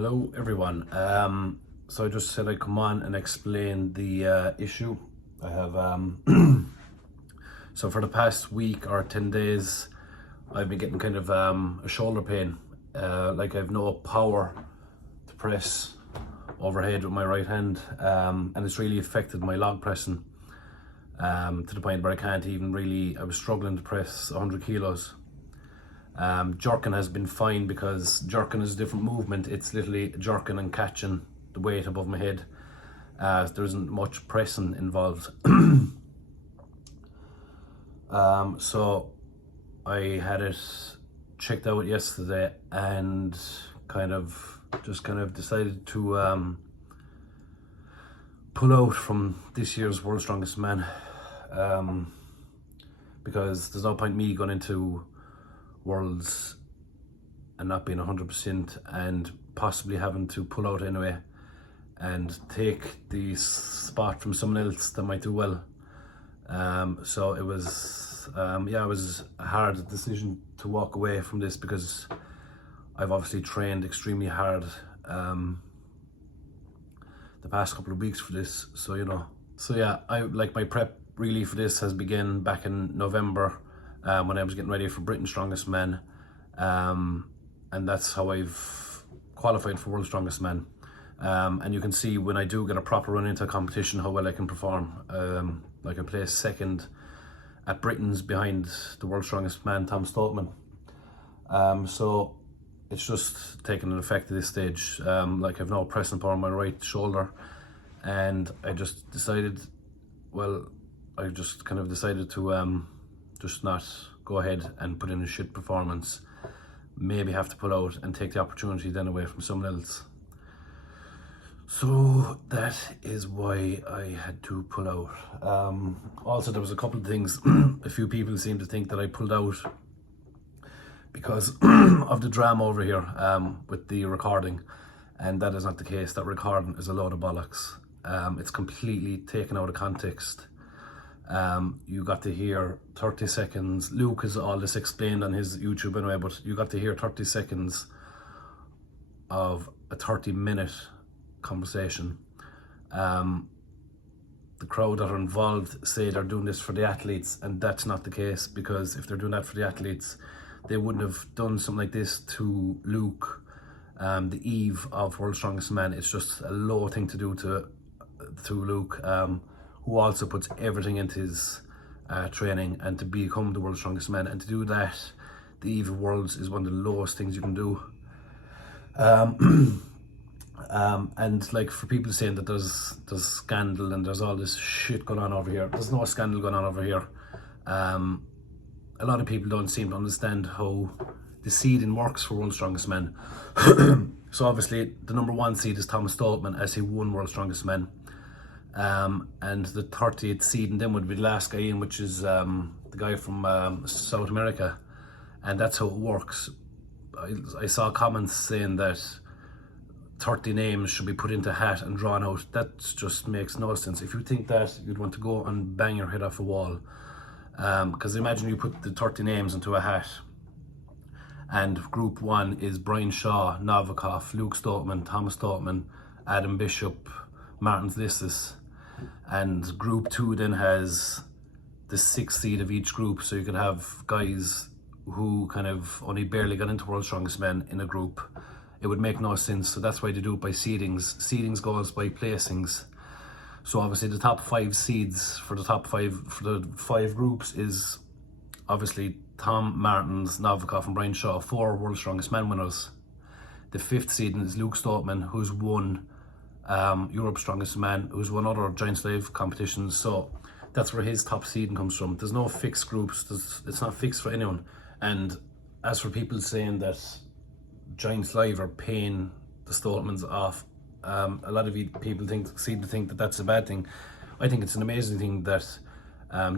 Hello everyone. So I just said I'd come on and explain the issue. I have so for the past week or 10 days I've been getting kind of a shoulder pain. Like I have no power to press overhead with my right hand, and it's really affected my log pressing to the point where I was struggling to press 100 kilos. Jerking has been fine because jerking is a different movement. It's literally jerking and catching the weight above my head. There isn't much pressing involved. So I had it checked out yesterday and kind of decided to pull out from this year's World's Strongest Man, because there's no point me going into Worlds and not being 100% and possibly having to pull out anyway and take the spot from someone else that might do well. So it was it was a hard decision to walk away from this because I've obviously trained extremely hard the past couple of weeks for this, I like my prep really for this has begun back in November, when I was getting ready for Britain's Strongest Man, and that's how I've qualified for World's Strongest Man. And you can see when I do get a proper run into a competition how well I can perform. Like I placed second at Britain's behind the World's Strongest Man, Tom Stoltman. So it's just taking an effect at this stage. Like I've no pressing power on my right shoulder, and I just decided, to just not go ahead and put in a shit performance, maybe have to pull out and take the opportunity then away from someone else. So that is why I had to pull out. Also, there was a couple of things. A few people seem to think that I pulled out because of the drama over here with the recording, and that is not the case. That recording is a load of bollocks. It's completely taken out of context. You got to hear 30 seconds. Luke has all this explained on his YouTube anyway, but you got to hear 30 seconds of a 30-minute conversation. The crowd that are involved say they're doing this for the athletes, and that's not the case, because if they're doing that for the athletes, they wouldn't have done something like this to Luke the eve of World's Strongest Man. It's just a low thing to do to Luke, who also puts everything into his training and to become the World's Strongest Man, and to do that the eve of Worlds is one of the lowest things you can do. And like, for people saying that there's scandal and there's all this shit going on over here, there's no scandal going on over here. A lot of people don't seem to understand how the seeding works for World's Strongest Man. So obviously the number one seed is Thomas Stoltman, as he won World's Strongest Man. And the 30th seed and then would be the last guy in, which is the guy from South America, and that's how it works. I saw comments saying that 30 names should be put into a hat and drawn out. That just makes no sense. If you think that, you'd want to go and bang your head off a wall, because imagine you put the 30 names into a hat, and group one is Brian Shaw, Novikov, Luke Stoltman, Thomas Stoltman, Adam Bishop, Martins Listis, and group two then has the 6th seed of each group. So you could have guys who kind of only barely got into World's Strongest Man in a group. It would make no sense. So that's why they do it by seedings. Seedings goes by placings. So obviously the top 5 seeds for the the 5 groups is obviously Tom, Martins, Novikov and Brian Shaw, 4 World's Strongest Man winners. The 5th seed is Luke Stoltman, who's won Europe's Strongest Man, who's won other giant slave competitions. So that's where his top seeding comes from. There's no fixed groups. It's not fixed for anyone. And as for people saying that Giants Live are paying the Stoltmans off, a lot of people seem to think that that's a bad thing. I think it's an amazing thing that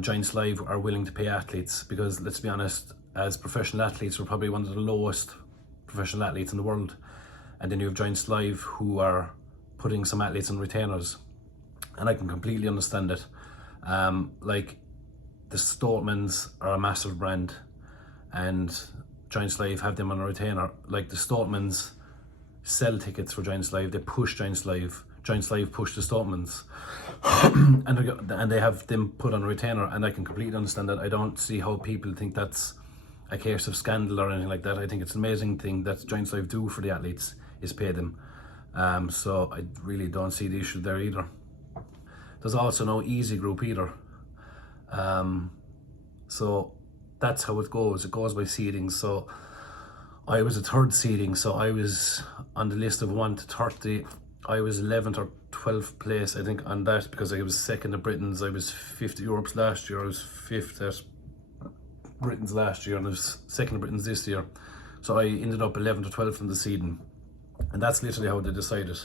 Giants Live are willing to pay athletes, because let's be honest, as professional athletes, we're probably one of the lowest professional athletes in the world. And then you have Giants Live who are putting some athletes on retainers, and I can completely understand it. Like, the Stoltmans are a massive brand, and Giants Live have them on a retainer. Like, the Stoltmans sell tickets for Giants Live, they push Giants Live, Giants Live push the Stoneman's, and they have them put on a retainer, and I can completely understand that. I don't see how people think that's a case of scandal or anything like that. I think it's an amazing thing that Giants Live do for the athletes is pay them. So I really don't see the issue there either. There's also no easy group either. So that's how it goes. It goes by seedings. So I was a third seeding, so I was on the list of 1 to 30. I was 11th or 12th place, I think, on that, because I was second at Britain's. I was 5th at Europe's last year. I was 5th at Britain's last year, and I was second at Britain's this year. So I ended up 11th or 12th in the seeding. And that's literally how they decided.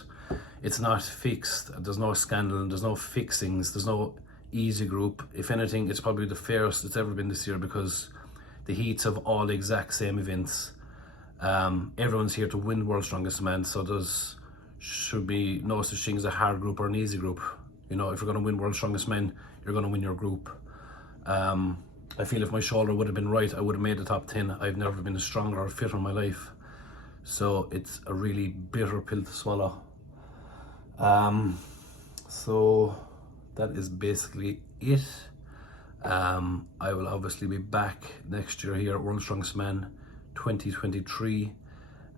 It's not fixed. There's no scandal. There's no fixings. There's no easy group. If anything, it's probably the fairest it's ever been this year, because the heats have all the exact same events. Everyone's here to win World's Strongest Man, so there's should be no such thing as a hard group or an easy group. You know, if you're going to win World's Strongest Men, you're going to win your group. I feel if my shoulder would have been right, I would have made the top 10. I've never been stronger or fitter in my life. So it's a really bitter pill to swallow. So that is basically it. I will obviously be back next year here at World's Strongest Man 2023,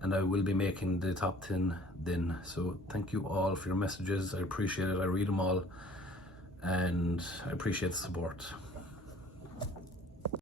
and I will be making the top 10 then. So thank you all for your messages. I appreciate it. I read them all, and I appreciate the support.